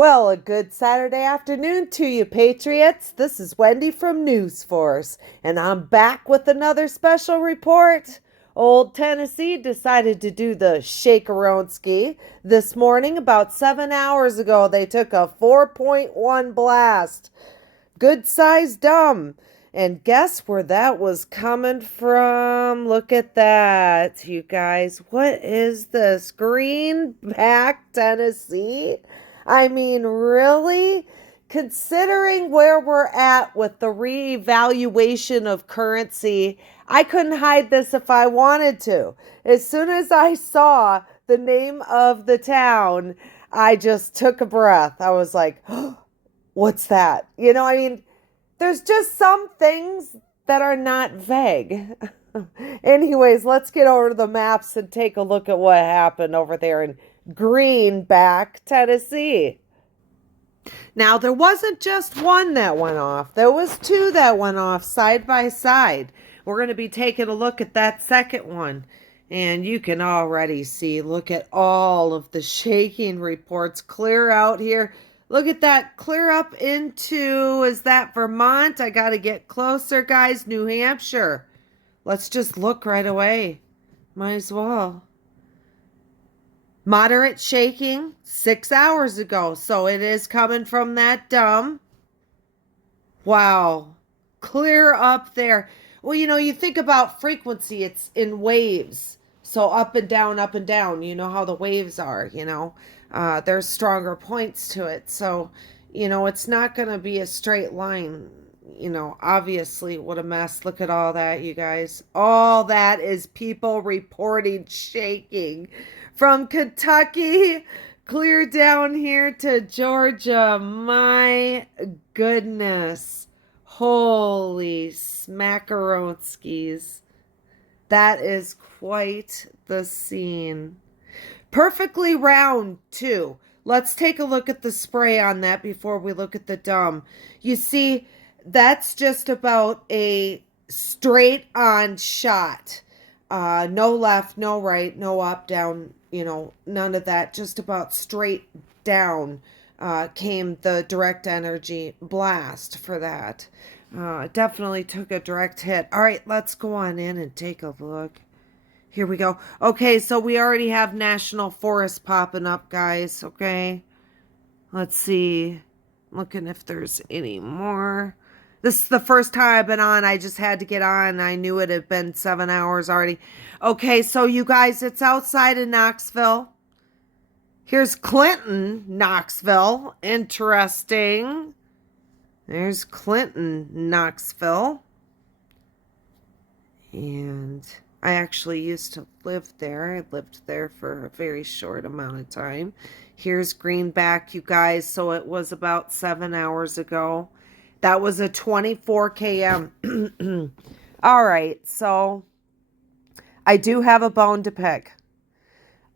Well, a good Saturday afternoon to you, Patriots. This is Wendy from News Force, and I'm back with another special report. Old Tennessee decided to do the Shakeronsky this morning. About 7 hours ago, they took a 4.1 blast. Good size dumb. And guess where that was coming from? Look at that, you guys. What is this? Greenback, Tennessee? I mean, really? Considering where we're at with the reevaluation of currency, I couldn't hide this if I wanted to. As soon as I saw the name of the town, I just took a breath. I was like, oh, what's that? There's just some things that are not vague. Anyways, let's get over to the maps and take a look at what happened over there in Greenback, Tennessee. Now, there wasn't just one that went off. There was two that went off side by side. We're going to be taking a look at that second one. And you can already see, look at all of the shaking reports clear out here. Look at that, clear up into, is that Vermont? I got to get closer, guys. New Hampshire. Let's just look right away. Might as well. Moderate shaking 6 hours ago. So it is coming from that D.U.M.B. Wow. Clear up there. Well, you think about frequency, it's in waves. So up and down, up and down. You know how the waves are. There's stronger points to it. So, it's not going to be a straight line. Obviously, what a mess. Look at all that, you guys. All that is people reporting shaking from Kentucky clear down here to Georgia. My goodness. Holy smackaronskis. That is quite the scene. Perfectly round, too. Let's take a look at the spray on that before we look at the D.U.M.B. You see, that's just about a straight on shot. No left, no right, no up, down, none of that. Just about straight down came the direct energy blast for that. Definitely took a direct hit. All right, let's go on in and take a look. Here we go. Okay, so we already have national forest popping up, guys. Okay, let's see. Looking if there's any more. This is the first time I've been on. I just had to get on. I knew it had been 7 hours already. Okay, so you guys, it's outside of Knoxville. Here's Clinton, Knoxville. Interesting. There's Clinton, Knoxville. And I actually used to live there. I lived there for a very short amount of time. Here's Greenback, you guys. So it was about 7 hours ago. That was a 24 km. All right, so I do have a bone to pick.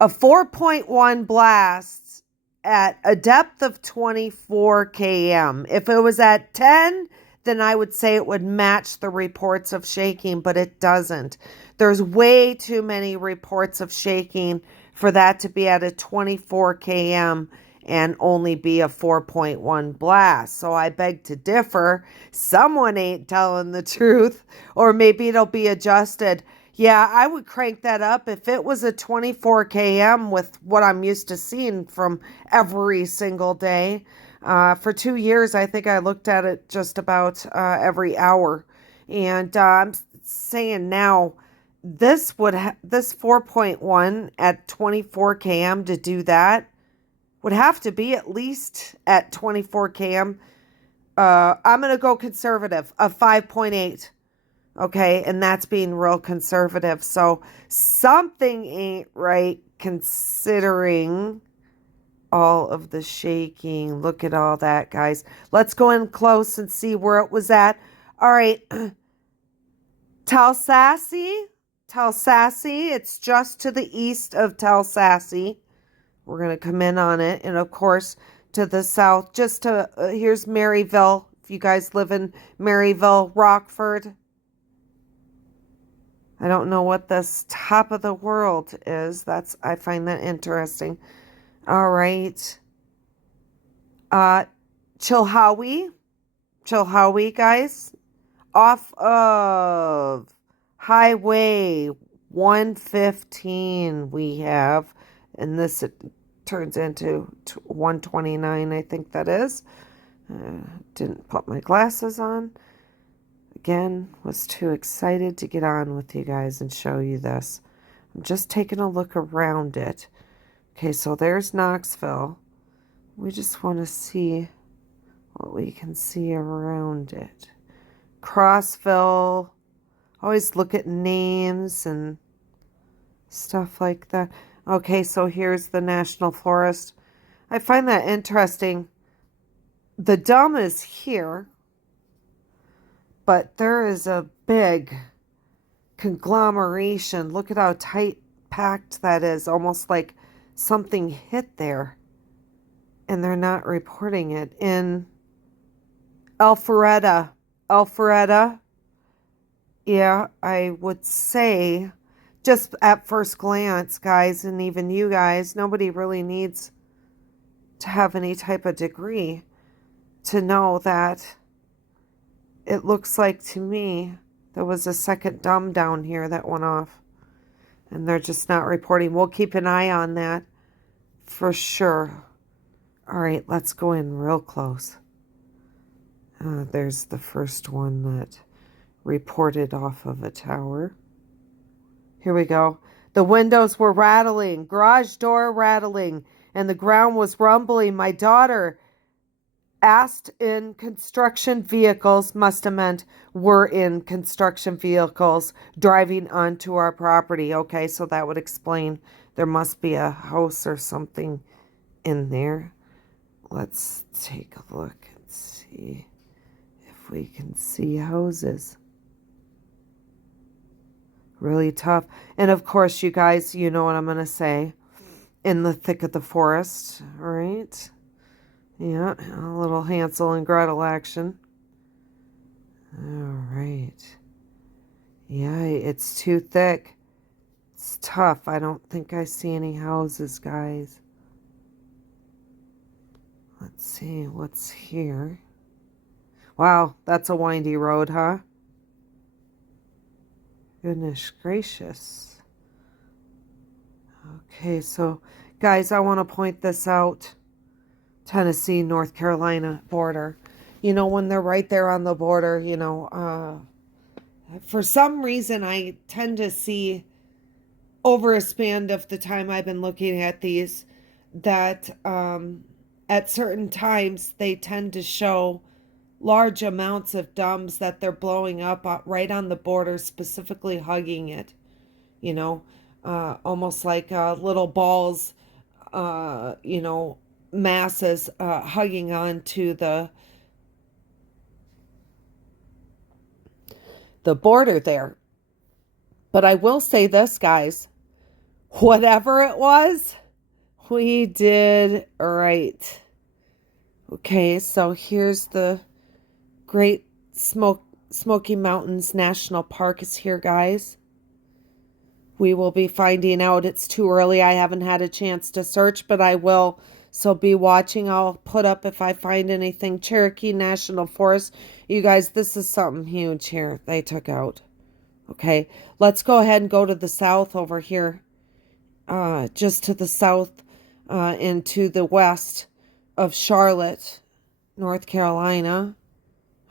A 4.1 blast at a depth of 24 km. If it was at 10, then I would say it would match the reports of shaking, but it doesn't. There's way too many reports of shaking for that to be at a 24 km and only be a 4.1 blast. So I beg to differ. Someone ain't telling the truth, or maybe it'll be adjusted. Yeah, I would crank that up if it was a 24 km with what I'm used to seeing from every single day. For 2 years, I think I looked at it just about every hour. And I'm saying now, this 4.1 at 24 km to do that would have to be at least at 24 km. I'm going to go conservative, a 5.8. Okay, and that's being real conservative. So something ain't right considering all of the shaking. Look at all that, guys. Let's go in close and see where it was at. All right. Talsassie. It's just to the east of Talsassie. We're going to come in on it. And of course, to the south, just to, here's Maryville. If you guys live in Maryville, Rockford. I don't know what this top of the world is. I find that interesting. All right. Uh, Chilhowie, Chilhowie, guys, off of Highway 115 we have, and this it turns into 129, I think that is. Didn't put my glasses on. Again, was too excited to get on with you guys and show you this. I'm just taking a look around it. Okay, so there's Knoxville. We just want to see what we can see around it. Crossville. Always look at names and stuff like that. Okay, so here's the National Forest. I find that interesting. The D.U.M.B is here, but there is a big conglomeration. Look at how tight packed that is. Almost like something hit there. And they're not reporting it. In Alpharetta. Yeah, I would say, just at first glance, guys, and even you guys, nobody really needs to have any type of degree to know that it looks like to me there was a second D.U.M.B down here that went off. And they're just not reporting. We'll keep an eye on that for sure. All right, let's go in real close. There's the first one that reported off of a tower. Here we go. The windows were rattling, garage door rattling, and the ground was rumbling. My daughter asked in construction vehicles, must have meant were in construction vehicles driving onto our property. Okay, so that would explain there must be a house or something in there. Let's take a look and see if we can see houses. Really tough. And of course, you guys, you know what I'm going to say. In the thick of the forest, all right? Yeah, a little Hansel and Gretel action. All right. Yeah, it's too thick. It's tough. I don't think I see any houses, guys. Let's see what's here. Wow, that's a windy road, huh? Goodness gracious. Okay, so guys, I want to point this out. Tennessee, North Carolina border. You know, when they're right there on the border, you know, for some reason I tend to see over a span of the time I've been looking at these that at certain times they tend to show large amounts of D.U.M.Bs that they're blowing up right on the border, specifically hugging it, you know, almost like little balls, you know, masses hugging on to the border there. But I will say this, guys, whatever it was, we did right. Okay, so here's the Great Smoky Mountains National Park is here, guys. We will be finding out. It's too early. I haven't had a chance to search, but I will. So be watching. I'll put up if I find anything. Cherokee National Forest. You guys, this is something huge here they took out. Okay, let's go ahead and go to the south over here. Just to the south and to the west of Charlotte, North Carolina.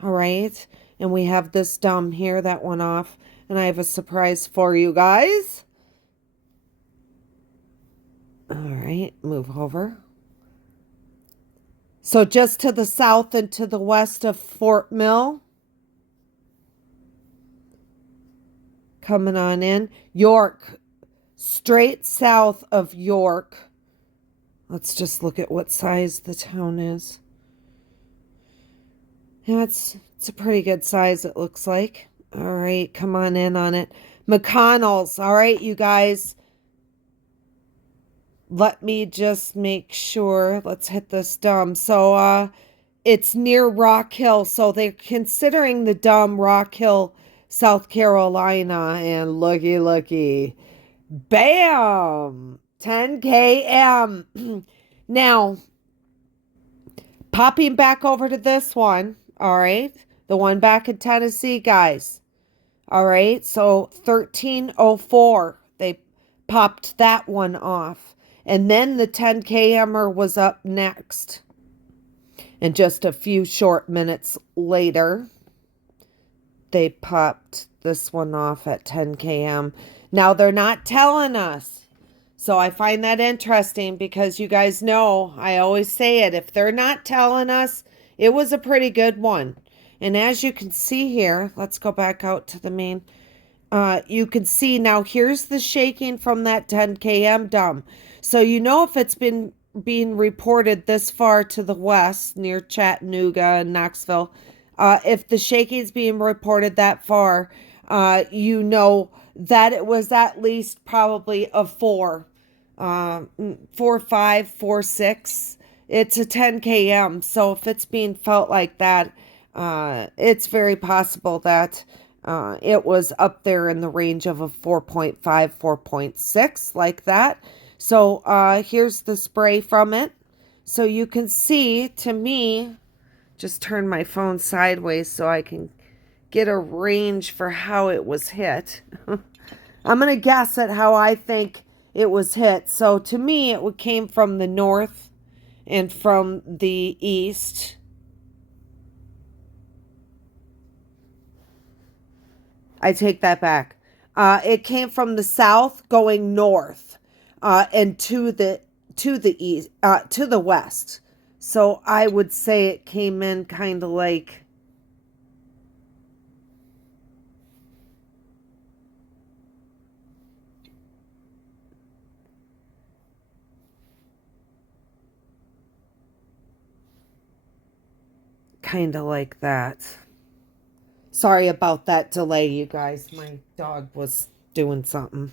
All right. And we have this D.U.M.B here that went off. And I have a surprise for you guys. All right. Move over. So just to the south and to the west of Fort Mill. Coming on in. York. Straight south of York. Let's just look at what size the town is. Yeah, it's a pretty good size, it looks like. All right, come on in on it. McConnell's. All right, you guys. Let me just make sure. Let's hit this D.U.M.B. So, it's near Rock Hill. So they're considering the D.U.M.B. Rock Hill, South Carolina. And looky. Bam! 10 km. Now, Popping back over to this one, all right? The one back in Tennessee, guys. All right, so 1304, they popped that one off. And then the 10 kmer was up next. And just a few short minutes later, they popped this one off at 10 km. Now they're not telling us. So I find that interesting because you guys know, I always say it, if they're not telling us, it was a pretty good one. And as you can see here, let's go back out to the main. You can see now here's the shaking from that 10 km dump. So you know if it's been being reported this far to the west near Chattanooga and Knoxville, if the shaking's being reported that far, you know that it was at least probably a 4, 4, 5, 4, 6. It's a 10 km. So if it's being felt like that, it's very possible that it was up there in the range of a 4.5, 4.6, like that. So here's the spray from it. So you can see, to me, just turn my phone sideways so I can get a range for how it was hit. I'm going to guess at how I think it was hit. So to me, it came from the north and from the east. I take that back. It came from the south going north, and to the east, to the west. So I would say it came in kind of like that. Sorry about that delay, you guys. My dog was doing something.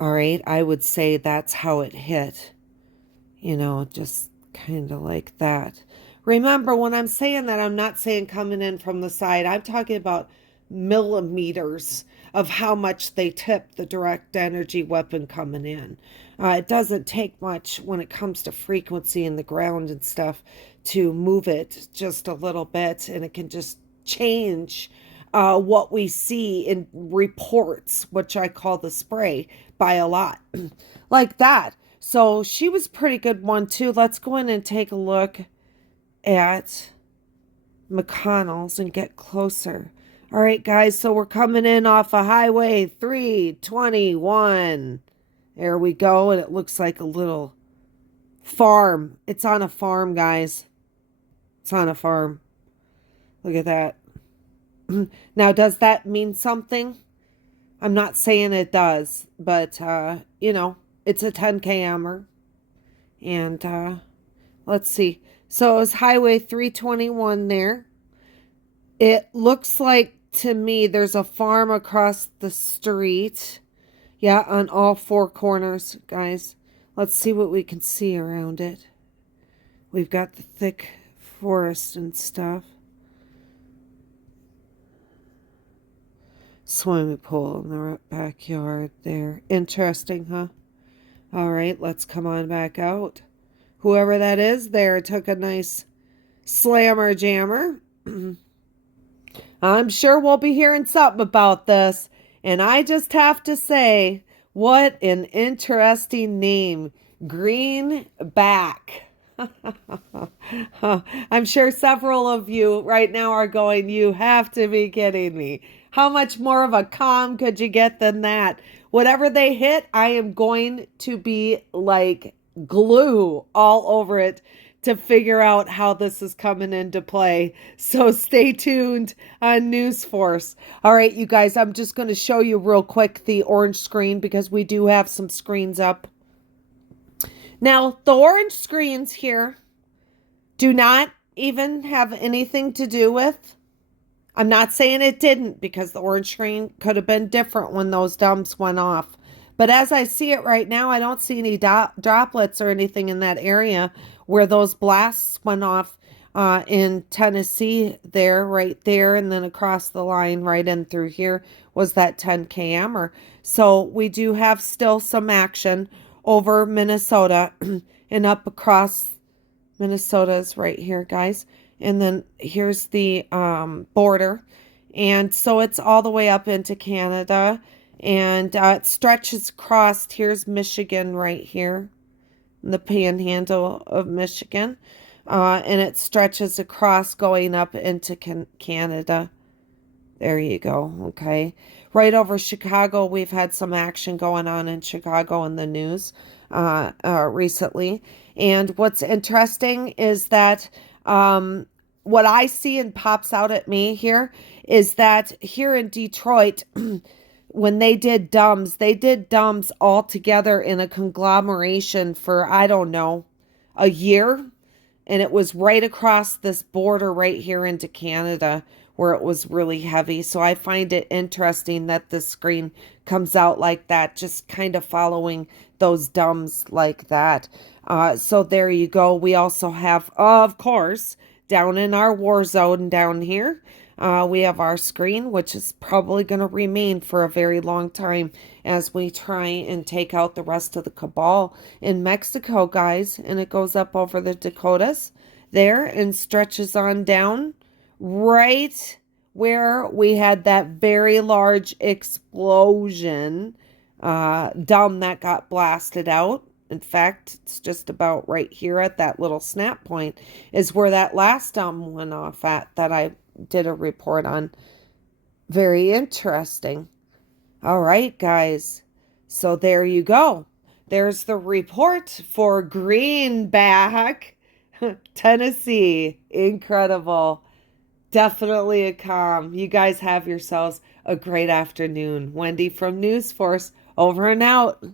All right, I would say that's how it hit. You know, just kind of like that. Remember, when I'm saying that, I'm not saying coming in from the side. I'm talking about millimeters of how much they tip the direct energy weapon coming in. It doesn't take much when it comes to frequency in the ground and stuff to move it just a little bit, and it can just change what we see in reports, which I call the spray, by a lot. Like that. So she was pretty good one too. Let's go in and take a look at McConnell's and get closer. All right, guys, so we're coming in off of Highway 321. There we go, and it looks like a little farm. It's on a farm, guys. It's on a farm. Look at that. Now, does that mean something? I'm not saying it does, but, you know, it's a 10 kmer. And let's see. So it was Highway 321 there. It looks like to me there's a farm across the street. Yeah, on all 4 corners, guys. Let's see what we can see around it. We've got the thick forest and stuff. Swimming pool in the backyard there. Interesting, huh? All right, let's come on back out. Whoever that is there took a nice slammer jammer. I'm sure we'll be hearing something about this. And I just have to say, what an interesting name. Greenback. I'm sure several of you right now are going, you have to be kidding me. How much more of a calm could you get than that? Whatever they hit, I am going to be like glue all over it to figure out how this is coming into play. So stay tuned on News Force. All right, you guys, I'm just going to show you real quick the orange screen because we do have some screens up. Now, the orange screens here do not even have anything to do with, I'm not saying it didn't, because the orange screen could have been different when those dumps went off. But as I see it right now, I don't see any droplets or anything in that area where those blasts went off in Tennessee there, right there, and then across the line right in through here was that 10 km. So we do have still some action over Minnesota and up across Minnesota is right here, guys. And then here's the border. And so it's all the way up into Canada. And it stretches across. Here's Michigan right here, the panhandle of Michigan. And it stretches across going up into Canada. There you go. Okay. Right over Chicago, we've had some action going on in Chicago in the news recently. And what's interesting is that what I see and pops out at me here is that here in Detroit, when they did D.U.M.Bs all together in a conglomeration for, I don't know, a year, and it was right across this border right here into Canada where it was really heavy. So I find it interesting that the screen comes out like that, just kind of following those D.U.M.Bs like that. So there you go. We also have, of course, down in our war zone down here, we have our screen, which is probably going to remain for a very long time as we try and take out the rest of the cabal in Mexico, guys. And it goes up over the Dakotas there and stretches on down right where we had that very large explosion, D.U.M.B that got blasted out. In fact, it's just about right here at that little snap point is where that last D.U.M.B went off at that I did a report on. Very interesting. All right, guys. So there you go. There's the report for Greenback, Tennessee. Incredible. Definitely a calm. You guys have yourselves a great afternoon. Wendy from News Force, over and out.